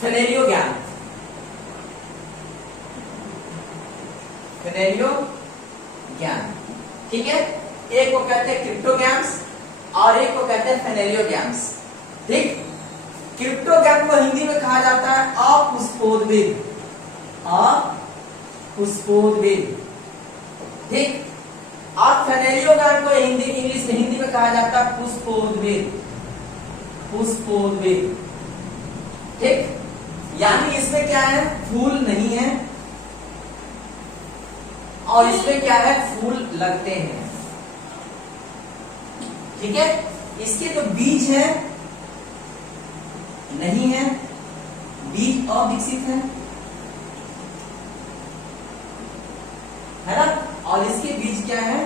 फेनेलियो game, फेनेलियो game, ठीक है। एक को कहते हैं क्रिप्टोगैम्स और एक को कहते हैं फेनेलियो गैम्स, ठीक। क्रिप्टोगैम को हिंदी में कहा जाता है अपुष्पोद्भिद, अपुष्पोद्भिद, ठीक। और फेनेलियोगैम को हिंदी में कहा जाता है पुष्पोद्भिद, पुष्पोद्भिद, ठीक। यानी इसमें क्या है, फूल नहीं है और इसमें क्या है, फूल लगते हैं, ठीक है। इसके जो बीज है नहीं है, बीज अविकसित है ना, और इसके बीज क्या है,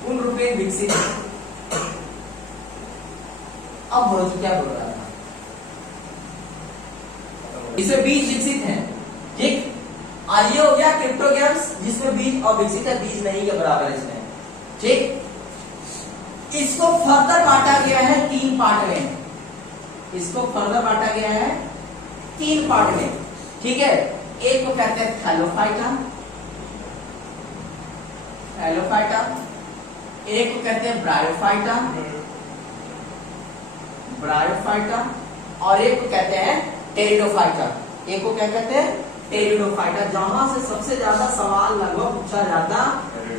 पूर्ण रूपेण विकसित है। अब बोलो तो क्या बोल रहा था, इसमें बीज विकसित है, ठीक। और ये हो गया क्रिप्टोगैम्स जिसमें बीज अविकसित है, बीज नहीं के बराबर इसमें, ठीक। इसको फर्दर बांटा गया है 3 पार्ट में, इसको फर्दर बांटा गया है 3 पार्ट में, ठीक है। एक को कहते हैं थैलोफाइटा, थैलोफाइटा, एक को कहते हैं ब्रायोफाइटा, ब्रायोफाइटा, और एक को कहते हैं टेरिडोफाइटा, एक को क्या कहते हैं, टेरिडोफाइटा। जहां से सबसे ज्यादा सवाल लगभग पूछा जाता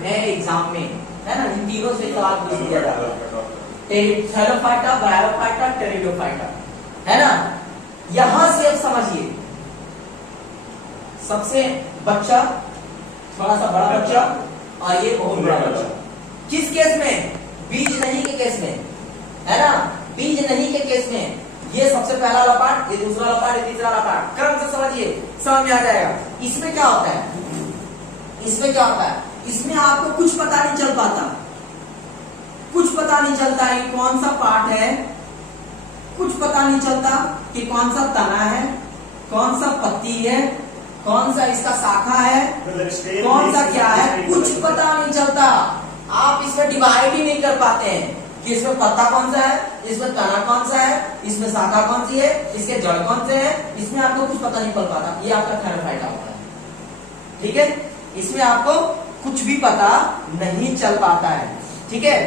है एग्जाम में, है ना, इन तीनों से सवाल पूछ दिया जाता है, थैलोफाइटा, ब्रायोफाइटा, टेरिडोफाइटा, है ना। यहां से अब समझिए, सबसे बच्चा, थोड़ा सा बड़ा बच्चा और ये बहुत बड़ा बच्चा, किस केस में, बीज नहीं के केस में, है ना, बीज नहीं के केस में ये सबसे पहला वाला पार्ट, ये दूसरा वाला पार्ट, ये तीसरा वाला पार्ट, क्रम से समझिए, समझ में आ जाएगा। इसमें क्या होता है, इसमें क्या होता है, इसमें आपको कुछ पता नहीं चल पाता, कुछ पता नहीं चलता है कौन सा पार्ट है, कुछ पता नहीं चलता कि कौन सा तना है, कौन सा पत्ती है, कौन सा इसका शाखा है, कौन सा क्या है, कुछ पता नहीं चलता। आप इसमें डिवाइड ही नहीं कर पाते हैं कि इसमें पत्ता कौन सा है, इसमें तना कौन सा है, इसमें शाखा कौन सी है, इसके जड़ कौन से हैं, इसमें आपको कुछ पता नहीं चल पाता। ये आपका थैलोफाइटा होता है, ठीक है। इसमें आपको कुछ भी पता नहीं चल पाता है, ठीक है,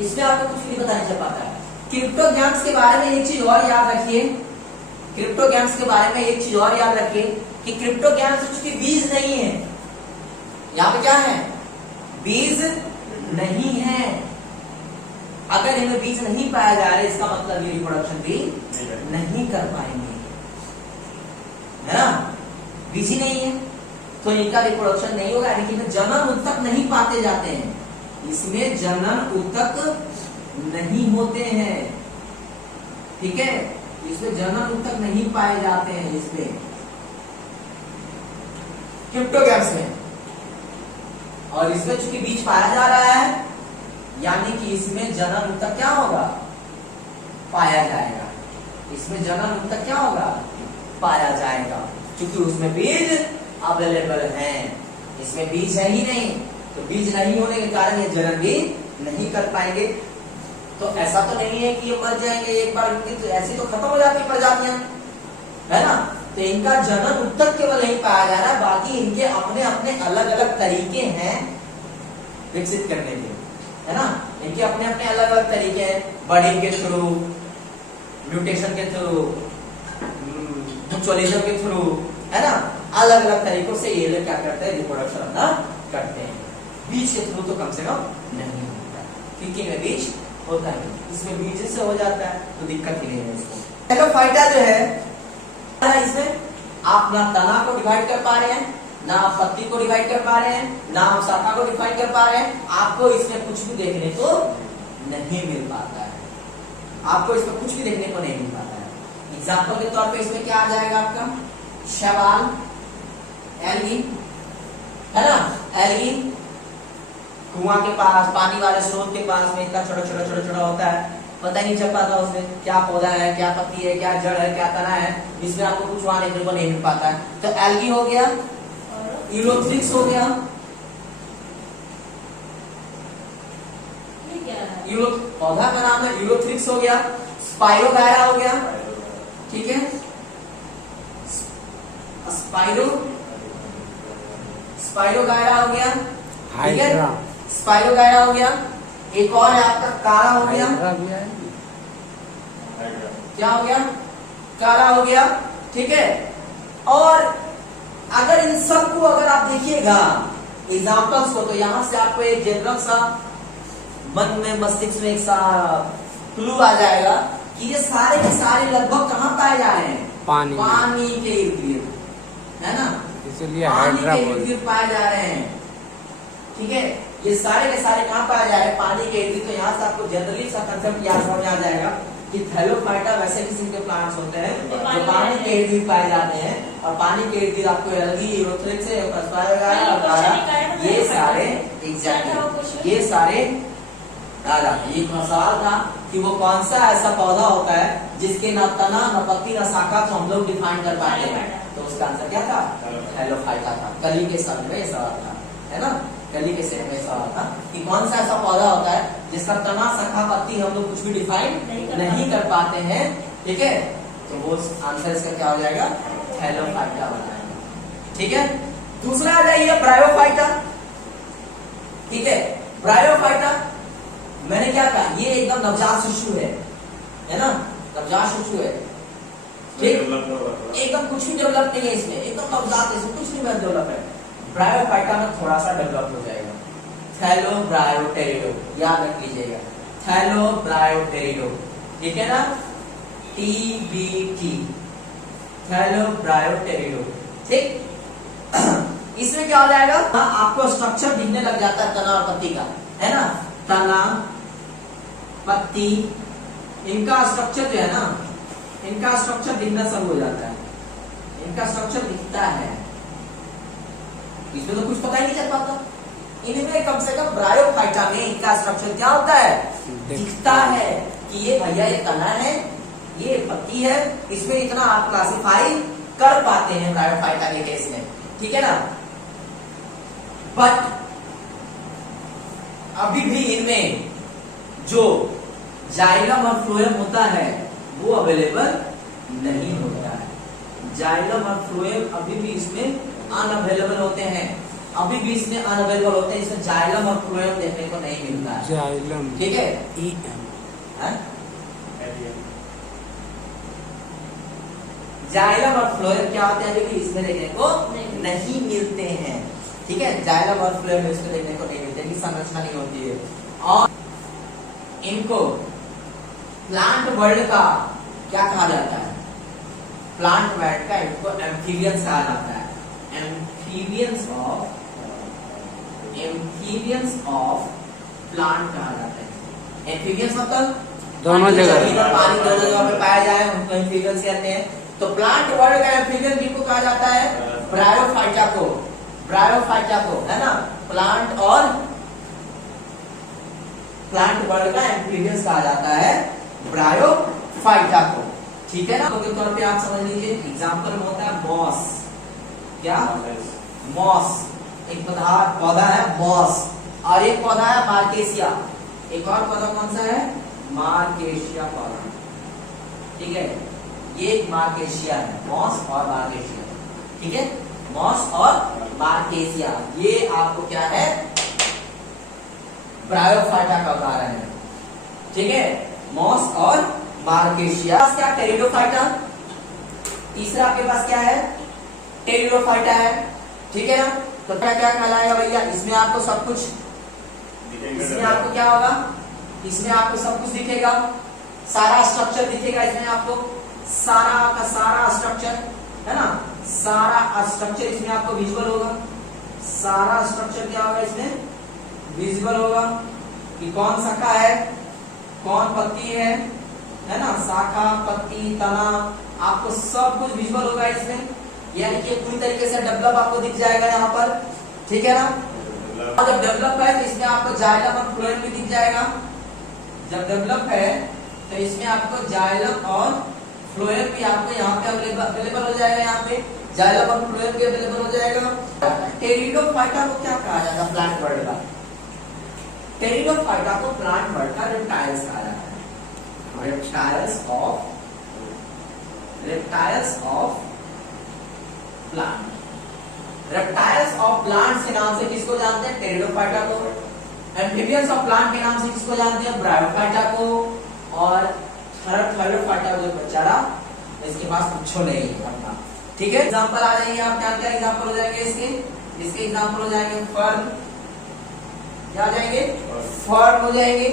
इसमें आपको कुछ भी पता नहीं चल पाता है। क्रिप्टोगैम्स के बारे में एक चीज और याद रखिए, क्रिप्टोगैम्स के बारे में एक चीज और याद रखिए कि क्रिप्टोगैम्स उसकी बीज नहीं है, यहाँ पे क्या है, बीज नहीं है। अगर इनमें बीज नहीं पाया जा रहा है इसका मतलब ये रिप्रोडक्शन भी नहीं कर पाएंगे, है ना, बीज ही नहीं है तो इनका रिप्रोडक्शन नहीं होगा, यानी कि जनन उत्तक नहीं पाते जाते हैं, इसमें जनन उत्तक नहीं होते हैं, ठीक है, इसमें जनन उत्तक नहीं पाए जाते हैं इसमें क्रिप्टोगैम्स में। और इसमें चूंकि बीज पाया जा रहा है यानी कि इसमें जनन उत्तक क्या होगा, पाया जाएगा, इसमें जनन उत्तक क्या होगा, पाया जाएगा, क्योंकि उसमें बीज अवेलेबल हैं, इसमें बीज है ही नहीं, तो बीज नहीं होने के कारण ये जनन भी नहीं कर पाएंगे। तो ऐसा तो नहीं है कि ये मर जाएंगे एक बार, तो ऐसी तो खत्म हो जाती है प्रजातियां, है ना। तो इनका जनन उत्तक केवल नहीं पाया जा रहा है, बाकी इनके अपने अपने अलग अलग तरीके हैं विकसित करने के, है ना, इनके अपने अपने अलग अलग तरीके हैं, बर्डिंग के थ्रू, म्यूटेशन के थ्रू, म्यूचुअलिज्म के थ्रू, है ना, अलग अलग तरीकों से ये लोग क्या करते हैं, रिप्रोडक्शन अपना करते हैं। बीज के थ्रू तो कम से कम नहीं होता, क्योंकि में बीज होता है, इसमें बीज से हो जाता है तो दिक्कत ही नहीं है इसको। थैलोफाइटा जो है इसमें आप ना तना को डिवाइड कर पा रहे हैं, ना आप पत्ती को डिवाइड कर पा रहे हैं, ना आप शाखा को डिफाइन कर पा रहे हैं, आपको इसमें कुछ भी देखने को नहीं मिल पाता है, आपको इसमें कुछ भी देखने को नहीं मिल पाता है। एग्जाम्पल के तौर पे इसमें क्या आ जाएगा आपका, शैवाल, एल्गी, है ना, एल्गी कुआं के पास, पानी वाले स्रोत के पास में इतना छोटा छोटा छोटा छोटा होता है, पता ही नहीं चल पाता उसमें क्या पौधा है, क्या पत्ती है, क्या जड़ है, क्या तना है, इसमें आपको कुछ वहां देखने को नहीं मिल पाता है। तो एल्गी हो गया, यूलोथ्रिक्स हो गया, पौधा का नाम है यूलोथ्रिक्स हो गया, स्पाइरोगायरा हो गया, ठीक है, स्पाइरोगायरा हो गया, ठीक है, हाइड्रा, स्पाइरोगायरा हो गया। एक और है आपका कारा हो गया, हाइड्रा भी है। क्या हो गया, कारा हो गया, ठीक है। और अगर इन सबको अगर आप देखिएगा एग्जाम्पल्स को, तो यहां से आपको एक जनरल सा मन में मस्तिष्क में एक सा क्लू आ जाएगा कि ये सारे के सारे लगभग कहाँ पाए जा रहे हैं, पानी, पानी के इर्द गिर्द, है ना, इसलिए पानी हाइड्रा के इर्द बोलते गिर्द पाए जा रहे हैं, ठीक है। ये सारे के सारे कहाँ पाए जा रहे हैं, पानी के इर्द गिर्द। तो यहाँ से आपको जनरली सा कंसेप्ट याद समझ आ जाएगा कि थैलोफाइटा वैसे किस्म के प्लांट्स होते हैं जो पानी के इर्द गिर्द पाए जाते हैं, और पानी के इर्द गिर्द आपको एल्गी, यूरोथ्रिक्स, ये सारे एग्जैक्टली ये सारे आ जाते हैं। ये सवाल था कि वो कौन सा ऐसा पौधा होता है जिसके न तना न पत्ती न शाखा तो हम लोग डिफाइन कर पाते हैं, तो उसका आंसर क्या था, थैलोफाइटा था। कली के समय में ये सवाल था, है ना, कली के समय में सवाल था कि कौन सा ऐसा पौधा होता है जिसका तना शाखा पत्ती हम लोग कुछ भी डिफाइन नहीं कर पाते हैं, ठीक है। तो वो आंसर इसका क्या हो जाएगा, थैलोफाइटा हो जाएगा, ठीक है। दूसरा आ जाइए ब्रायोफाइटा, ठीक है। ब्रायोफाइटा मैंने क्या कहा, ये एकदम नवजात शिशु है ना, नवजात शिशु है, ठीक, एकदम कुछ भी डेवलप नहीं है इसमें, एकदम नवजात है, इसमें कुछ नहीं डेवलप है। ब्रायोफाइटा में थोड़ा सा डेवलप हो जाएगा, थैलोब्रायोटेरिडो, याद रख लीजिएगा, थैलोब्रायोटेरिडो, ठीक है ना, TBT, थैलोब्रायोटेरिडो, ठीक। इसमें क्या हो जाएगा, आपको स्ट्रक्चर दिखने लग जाता है तना और पत्ती का, है ना, तना पत्ती, इनका स्ट्रक्चर जो है ना, इनका स्ट्रक्चर दिखना शुरू हो जाता है, इनका स्ट्रक्चर दिखता है, इसमें तो कुछ पता ही नहीं चल पाता। इनमें कम से कम ब्रायोफाइटा में इनका स्ट्रक्चर क्या होता है, दिखता है कि ये भैया ये तना है, ये पत्ती है, इसमें इतना आप क्लासिफाई कर पाते हैं ब्रायोफाइटा के केस में, ठीक है ना। बट अभी भी इनमें जो जाइलम और फ्लोएम होता है वो अवेलेबल नहीं होता है, जाइलम और फ्लोएम अभी भी इसमें अनअवेलेबल होते हैं, अभी भी इसमें अनअवेलेबल होते हैं, इसमें जाइलम और फ्लोएम देखने को नहीं मिलता है, जाइलम, ठीक है। जाइलम और फ्लोएम क्या होते हैं, अभी भी इसमें देखने को नहीं मिलते हैं, ठीक है। जाइलम और फ्लोएम इसमें देखने को नहीं मिलते, इनकी संरचना नहीं होती है। और इनको प्लांट वर्ल्ड का क्या कहा जाता है, प्लांट वर्ल्ड का इनको एम्फीबियंस कहा जाता है, एम्फीबियंस ऑफ प्लांट कहा जाता है। एम्फीबियंस मतलब दोनों जगह, पानी दोनों जगह पे पाया जाए उनको एम्फीबियंस कहते हैं। तो प्लांट वर्ल्ड का एम्फीबियन किसको कहा जाता है, ब्रायोफाइटा को, ब्रायोफाइटा को, है ना, प्लांट और प्लांट वर्ल्ड का एम्फीबियंस कहा जाता है ब्रायोफाइटा को, ठीक है ना। तो के तौर पे आप समझ लीजिए, एग्जांपल में होता है मॉस, क्या, मॉस, एक पौधा है मॉस, और एक पौधा है मार्केसिया, एक और पौधा कौन सा है, मार्केशिया पौधा, ठीक है। ये एक मार्केशिया है, मॉस और मार्केशिया, ठीक है, मॉस और मार्केशिया, ये आपको क्या है, ब्रायोफाइटा का उदाहरण है, ठीक है, मॉस और मार्केशिया। क्या, टेरिडोफाइटा, तीसरा आपके पास क्या है, टेरिडोफाइटा है, ठीक है ना। तो क्या क्या कहलाएगा भैया, इसमें आपको सब कुछ, इसमें आपको क्या होगा, इसमें आपको सब कुछ दिखेगा, सारा स्ट्रक्चर दिखेगा इसमें आपको, सारा का सारा स्ट्रक्चर, है ना, सारा स्ट्रक्चर इसमें आपको विजुअल होगा, सारा स्ट्रक्चर क्या होगा इसमें विजुअल होगा, कि कौन शाखा है, कौन पत्ती है ना, शाखा पत्ती तना, आपको सब कुछ विजुअल होगा इसमें, यानी कि पूरी तरीके से डेवलप आपको दिख जाएगा यहाँ पर, ठीक है ना। और जब डेवलप है तो इसमें आपको जाइलम और फ्लोएम भी दिख जाएगा, जब डेवलप है तो इसमें आपको जाइलम और फ्लोएम भी आपको यहाँ पे अवेलेबल हो जाएगा, यहाँ पे जाइलम और फ्लोएम भी अवेलेबल हो जाएगा। टेरिडोफाइटा को क्या कहा जाता है, प्लांट वर्ल्ड का, टेरिडोफाइटा को प्लांट वर्ल्ड का रेप्टाइल्स कहा जाता है, reptiles of plant, reptiles of plants के नाम से किसको जानते हैं? टेरिडोफाइटा को। एम्फीबियंस ऑफ प्लांट के नाम से किसको जानते हैं? ब्रायोफाइटा को। और थैलेरोफाइटा जो बेचारा इसके पास कुछ नहीं है अपना, ठीक है। एग्जांपल आ जाएंगे आप, क्या क्या एग्जांपल हो जाएंगे इसके एग्जांपल हो जाएंगे फर्न, क्या आ जाएंगे? फर्न हो जाएंगे।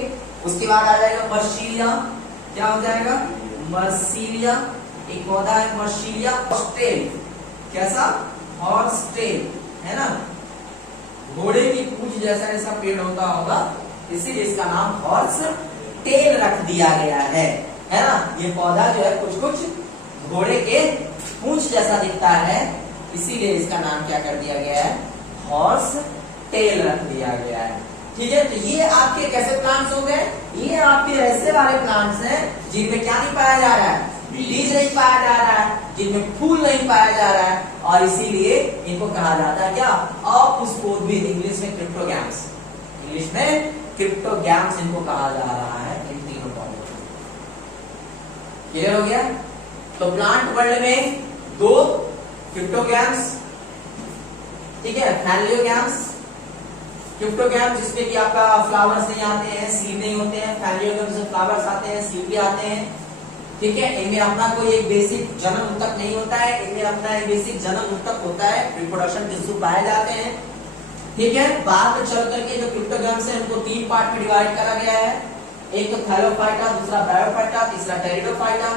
उसके बाद आ जाएगा मर्सीलिया, क्या हो जाएगा? मर्सीलिया, एक पौधा है मर्सीलिया। हॉर्सटेल, कैसा? हॉर्सटेल, है ना, घोड़े की पूंछ जैसा ऐसा पेड़ होता होगा, इसीलिए इसका नाम हॉर्स टेल रख दिया गया है ना। ये पौधा जो है कुछ कुछ घोड़े के पूंछ जैसा दिखता है, इसीलिए इसका नाम क्या कर दिया गया है? हॉर्स टेल रख दिया गया है, ठीक है। तो ये आपके कैसे प्लांट्स हो गए? ये आपके ऐसे वाले प्लांट्स हैं जिनमें क्या नहीं पाया जा रहा है? बीज नहीं पाया जा रहा है, जिनमें फूल नहीं पाया जा रहा है, और इसीलिए इनको कहा जाता है क्या? अपुष्पोद्भिद, इंग्लिश में क्रिप्टोगैम्स, इंग्लिश में क्रिप्टोगैम्स इनको कहा जा रहा है, इन तीनों पौधों को। क्लियर हो गया? तो प्लांट वर्ल्ड में दो क्रिप्टोगैम्स, ठीक है, फैलियोगैम्स। क्रिप्टोगैम्स जिसमें कि आपका फ्लावर्स नहीं आते हैं, सीड नहीं होते हैं। फैलियोगैम्स में फ्लावर्स आते हैं, सीड भी आते हैं, ठीक है। इनमें अपना कोई एक बेसिक जन्म ऊतक नहीं होता है, इनमें अपना एक बेसिक जन्म ऊतक होता है, रिप्रोडक्शन टिश्यू पाए जाते हैं, ठीक है। बाद में चल करके जो क्रिप्टोगैम्स है उनको तीन पार्ट में डिवाइड करा गया है, एक तो थैलोफाइटा, दूसरा ब्रायोफाइटा, तीसरा टेरिडोफाइटा।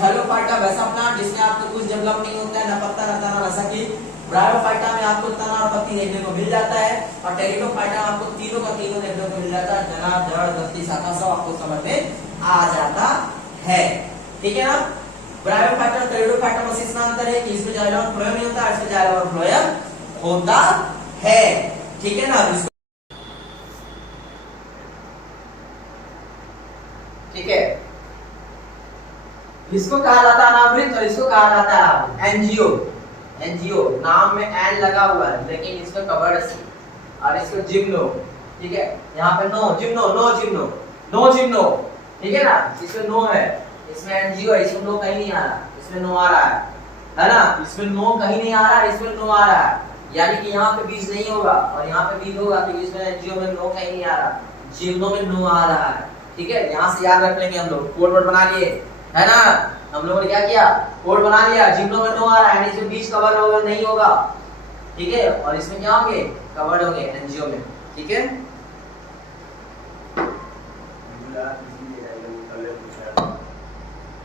थैलोफाइटा वैसा प्लांट जिसमें आपको कुछ डेवलप नहीं होता है, ना पत्ता ना तना, जैसा कि ब्रायोफाइटा में आपको तना और पत्ती देखने को मिल जाता है, और टेरिडोफाइटा में आपको तीनों का तीनों देखने को मिल जाता है, तना, जड़, दत्ती, शाखा सब आपको समझ में आ जाता है, ठीक है ना। ब्रायोफाइटा टेरिडोफाइटा में इतना अंतर है कि इसमें जाइलम और फ्लोएम नहीं होता, इसमें जाइलम और फ्लोएम होता है, ठीक है ना। ठीक है, इसको कहा जाता है अनावृत और इसको कहा जाता है एनजीओ। एनजीओ नाम में एन लगा हुआ है, लेकिन इसमें कवर्ड सी, और इसको जिम्नो, ठीक है। यहाँ पे नो जिम्नो, नो जिम्नो, नो जिम्नो, ठीक है ना। इसमें नो है, इसमें एनजीओ है, इसमें नो कहीं नहीं आ रहा, इसमें नो आ रहा है ना। इसमें नो कहीं नहीं आ रहा है, इसमें नो आ रहा है, यानी कि यहाँ पे बीज नहीं होगा और यहाँ पे बीज होगा, क्योंकि इसमें एनजीओ में नो कहीं नहीं आ रहा, जिम्नो में नो आ रहा है, ठीक है। यहाँ से याद रख लेंगे हम लोग, कोड वर्ड बना लिए, है ना। हम लोगों ने क्या किया? कोड बना लिया, जिम्नो में नो आ रहा है, यानी इसमें बीज कवर होगा नहीं होगा, ठीक है। और इसमें क्या होंगे? कवर्ड होंगे एनजीओ में, ठीक है।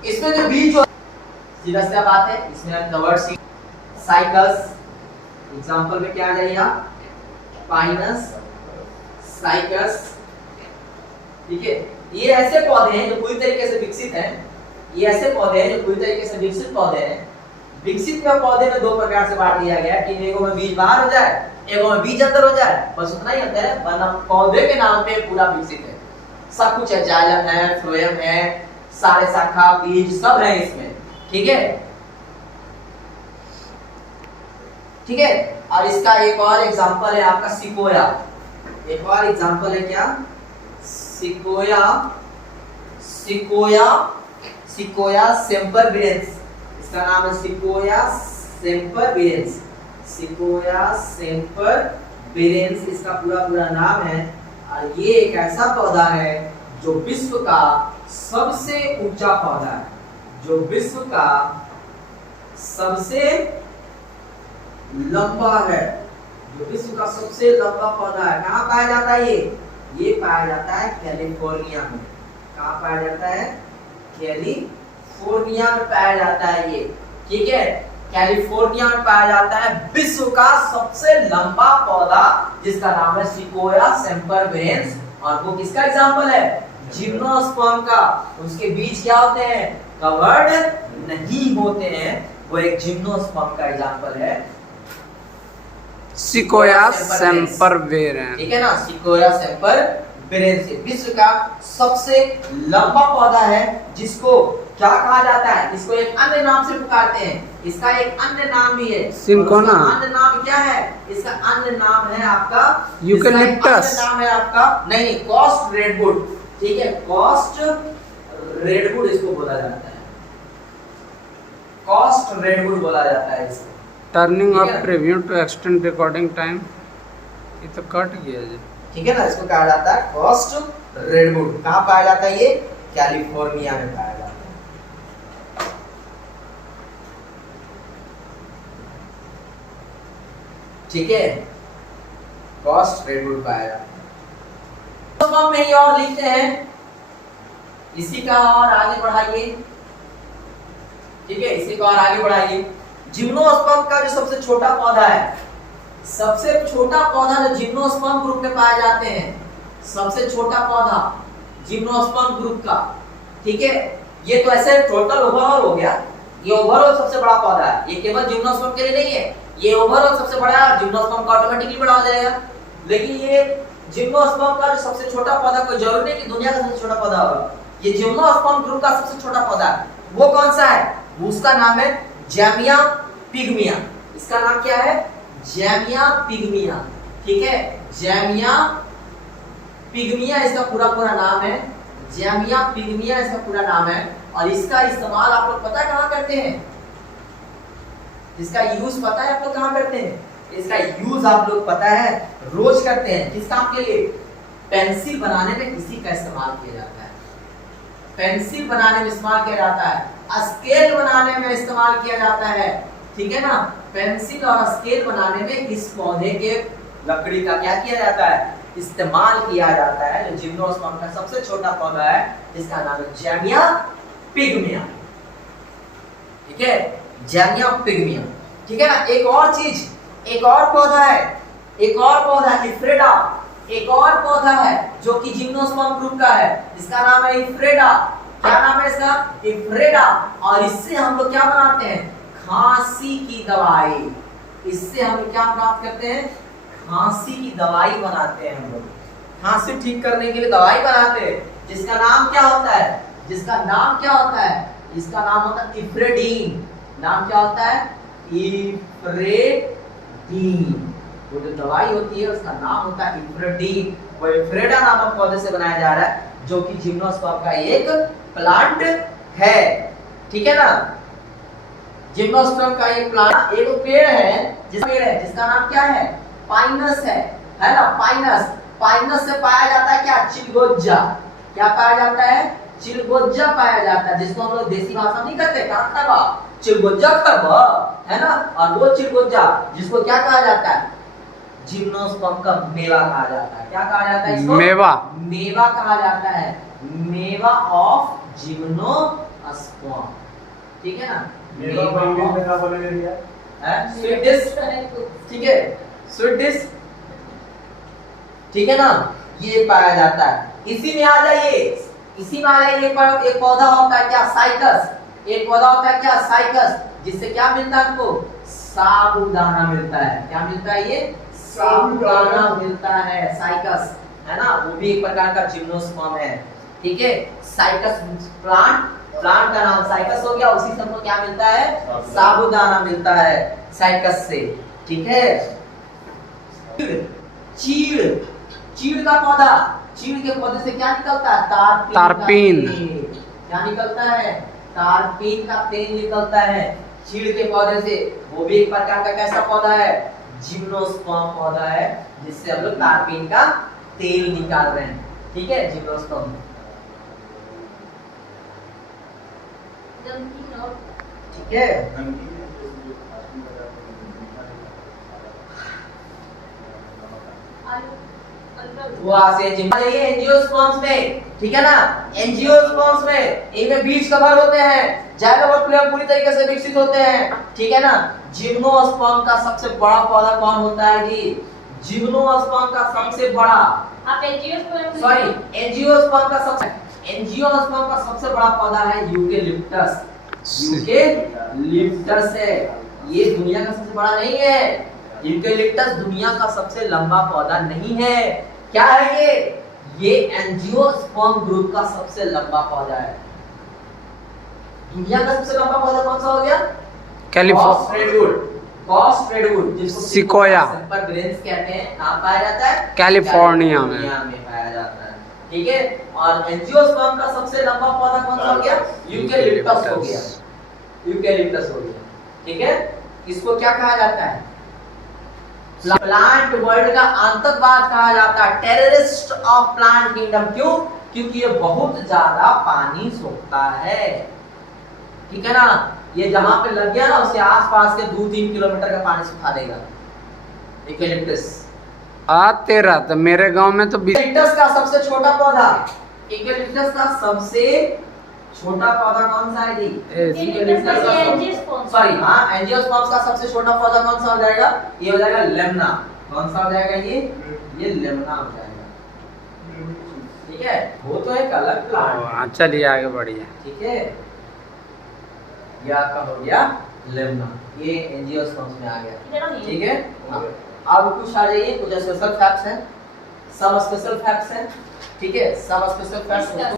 इसमें जो बीज सीधा सीधा बात है, इसमें कवर्ड सी साइकल्स, एग्जांपल में क्या आ जाएगा? पाइनस, साइकस, ठीक है। ये ऐसे पौधे हैं जो पूरी तरीके से विकसित हैं, ये ऐसे पौधे हैं जो पूरी तरीके से विकसित पौधे हैं। विकसित में पौधे में दो प्रकार से बांट दिया गया है, कि एगो में बीज बाहर हो जाए, एगो में बीज अंदर हो जाए, बस उतना ही होता है, वरना पौधे के नाम पे पूरा विकसित है, सब कुछ है, जाइलम है, फ्लोएम है, सारे शाखा, बीज सब है इसमें, ठीक है, ठीक है। और इसका एक और एग्जांपल है आपका सिकोया, एक और एग्जांपल है क्या? सिकोया, सिकोया, सिकोया सेम्परविरेंस, इसका नाम है सिकोया सेम्परविरेंस, सिकोया सेम्परविरेंस इसका पूरा नाम है। और ये एक ऐसा पौधा है जो विश्व का सबसे ऊंचा पौधा है, जो विश्व का सबसे लंबा है, जो विश्व का सबसे लंबा पौधा है। कहाँ पाया जाता है ये पाया जाता है कैलिफोर्निया में। कहाँ पाया जाता है? कैलिफोर्निया में पाया जाता है ये, ठीक है। कैलिफोर्निया में पाया जाता है विश्व का सबसे लंबा पौधा, जिसका नाम है सिकोया सेम्परविरेंस। और वो किसका एग्जांपल है? जिम्नोस्पर्म का। उसके बीज क्या होते हैं? कवर्ड नहीं होते हैं, वो एक जिम्नोस्पर्म का एग्जांपल है, सिकोया सेम्परविरेंस, ठीक है ना। सिकोया सेम्परविरेंस विश्व का सबसे लंबा पौधा है, जिसको क्या कहा जाता है? इसको एक अन्य नाम से पुकारते हैं, इसका एक अन्य नाम भी है। सिंकोना। अन्य नाम क्या है इसका? अन्य नाम है आपका यूकेलिप्टस। नाम है आपका नहीं, कॉस्ट रेडवुड, ठीक है। कॉस्ट रेडवुड इसको बोला जाता है, कॉस्ट रेडवुड बोला जाता है इसको, टर्निंग ठीक ऑफ है। Preview to extend recording time. ये तो कट गया जी। ठीक है ना, इसको कहा जाता है कॉस्ट रेडवुड। कहाँ पाया जाता है ये? कैलिफोर्निया में पाया जाता है। ठीक है, कॉस्ट रेडवुड पाया जाता है। तो हम यही और लिखते हैं, इसी का और आगे बढ़ाइए। ठीक है, इसी को और आगे बढ़ाइए। जिम्नोस्पर्म का जो सबसे छोटा पौधा है, सबसे छोटा पौधा जो जिम्नोस्पर्म ग्रुप में पाए जाते हैं, सबसे छोटा पौधा जिम्नोस्पर्म ग्रुप का। ठीक है, ये तो ऐसे टोटल ओवरऑल हो गया, ये ओवरऑल सबसे बड़ा पौधा है, ये केवल जिम्नोस्पर्म के लिए नहीं है, ये ओवरऑल सबसे बड़ा है। जिम्नोस्पर्म का ऑटोमेटिकली बड़ा हो जाएगा, लेकिन ये जिम्नोस्पर्म का जो सबसे छोटा पौधा, कोई जरूरी नहीं कि दुनिया का सबसे छोटा पौधा होगा, ये जिम्नोस्पर्म ग्रुप का सबसे छोटा पौधा है। वो कौन सा है? उसका नाम है जैमिया पिग्मिया। इसका नाम क्या है? जैमिया पिग्मिया। ठीक है, जैमिया पिग्मिया इसका पूरा नाम है। जैमिया पिग्मिया इसका पूरा नाम है। और इसका इस्तेमाल आप लोग पता है कहाँ करते हैं? इसका यूज पता है आप लोग कहाँ करते हैं? इसका यूज आप लोग पता है रोज करते हैं। किस काम के लिए? पेंसिल बनाने में इसी का इस्तेमाल किया जाता है। पेंसिल बनाने में इस्तेमाल किया जाता है, स्केल बनाने में इस्तेमाल किया जाता है। ठीक है ना, पेंसिल और स्केल बनाने में इस पौधे के लकड़ी का क्या किया जाता है? इस्तेमाल किया जाता है। जो जिम्नोस्पर्म का सबसे छोटा पौधा है, इसका नाम है जैमिया पिग्मिया। ठीक है, जैमिया पिग्मिया। ठीक है ना, एक और चीज, एक और पौधा है, एक और पौधा इफ्रेडा। एक और पौधा है जो कि जिम्नोस्पर्म ग्रुप का है, इसका नाम है इफ्रेडा। क्या नाम है इसका? इफ्रेडा। और इससे हम लोग क्या बनाते हैं? खांसी की दवाई। इससे हम क्या प्राप्त करते हैं? खांसी की दवाई बनाते हैं हम लोग। खांसी ठीक करने के लिए दवाई बनाते हैं, जिसका नाम क्या होता है? जिसका नाम क्या होता है? इसका नाम होता है इफ्रेडीन। नाम क्या होता है? इफ्रेडीन। वो जो दवाई होती है उसका नाम होता है इफ्रेडीन। वो इफ्रेडा नामक पौधे से बनाया जा रहा है, जो कि जिम्नोस्पर्म का एक प्लांट है। ठीक है ना, जिम्नोस्पर्म का एक प्लांट, एक पेड़ है, जिसका नाम क्या है? पाइनस है ना, पाइनस। पाइनस से पाया जाता है क्या? चिलगोजा। क्या पाया जाता है? चिलगोजा पाया जाता है, जिसको हम लोग देसी भाषा नहीं कहते, कहाँ खाबा? चिलगोजा खाबा, है ना। और वो चिलगोजा जिसको क्या कहा जाता है? जिम्नोस्पर्म का मेवा कहा जाता है। क्या कहा जाता है इसको? मेवा। मेवा कहा जाता है, मेवा ऑफ जिम्नोस्पर्म। ठीक है ना, स्वीट डिश। ठीक है, स्वीट डिश। ठीक है ना, ये पाया जाता है। इसी में आ जाइए, इसी में आ जाइए। एक पौधा होता है क्या? साइकस। एक पौधा होता है क्या? साइकस, जिससे क्या मिलता है आपको? साबूदाना मिलता है। क्या मिलता है? ये साबूदाना मिलता है, साइकस, है ना। वो भी एक प्रकार का जिम्नोस्पर्म है। ठीक है, साइकस प्लांट, प्लांट का नाम साइकस हो गया। उसी से हमको क्या मिलता है? साबूदाना मिलता है साइकस से। ठीक है, चीड़, चीड़ का पौधा, चीड़ के पौधे से क्या निकलता है? तारपीन। क्या निकलता है? तारपीन का तेल निकलता है चीड़ के पौधे से। वो भी एक प्रकार का कैसा पौधा है? जिम्नोस्पर्म पौधा है, जिससे हम लोग तारपीन का तेल निकाल रहे हैं। ठीक है, जिम्नोस्पर्म। ठीक है, वहां से एंजियोस्पर्म्स में। ठीक है ना, एंजियोस्पर्म्स में इनमें बीज कवर होते हैं, जाइलोफ्लोएम पूरी तरीके से विकसित होते हैं। ठीक है ना, जिम्नोस्पर्म का सबसे बड़ा पौधा कौन होता है जी? जिम्नोस्पर्म का सबसे बड़ा, आप एंजियोस्पर्म सॉरी एंजियोस्पर्म का सबसे बड़ा पौधा है यूकेलिप्टस। यूकेलिप्टस है, ये दुनिया का सबसे बड़ा नहीं है। यूकेलिप्टस दुनिया का सबसे लंबा पौधा नहीं है। क्या है ये एंजियोस्पर्म ग्रुप का सबसे लंबा पौधा है। दुनिया का सबसे लंबा पौधा कौन सा हो गया? कॉस्ट रेडवुड, जिसको सिकोया सिंपल ग्रेन्स कहते हैं। कहाँ पाया जाता है? कैलिफोर्निया में पाया जाता है। ठीक है, और एंजियोस्पर्म का सबसे लंबा पौधा कौन सा हो गया? यूकेलिप्टस हो गया। यूकेलिप्टस हो गया। ठीक है, इसको क्या कहा जाता है? प्लांट वर्ल्ड का आतंकवाद कहा जाता है, टेररिस्ट ऑफ प्लांट किंगडम। क्यों? क्योंकि ये बहुत ज्यादा पानी सोखता है, ठीक है ना। ये जहां पे लग गया ना उसके आसपास के 2-3 किलोमीटर का पानी सुखा देगा। यूकेलिप्टस आते रहता मेरे गांव में तो यूकेलिप्टस का सबसे छोटा पौधा, यूकेलिप्टस का सबसे छोटा पौधा कौन सा है जी? यूकेलिप्टस का एंजियोस्पर्म। सॉरी, हाँ, एंजियोस्पर्म का सबसे छोटा पौधा कौन सा हो जाएगा? ये हो जाएगा लेमना। कौन सा हो जाएगा ये लेमना हो जाएगा, ठीक है। वो तो एक अलग प्लांट है, चलिए आगे बढ़िए। ठीक है। ये आपका हो गया लेमना, ये एंजियोस्पर्म्स में आ गया, ठीक है। अब कुछ आ जाइए, कुछ स्पेशल फैक्ट्स हैं, सब स्पेशल फैक्ट्स हैं, ठीक है। सब स्पेशल फैक्ट्स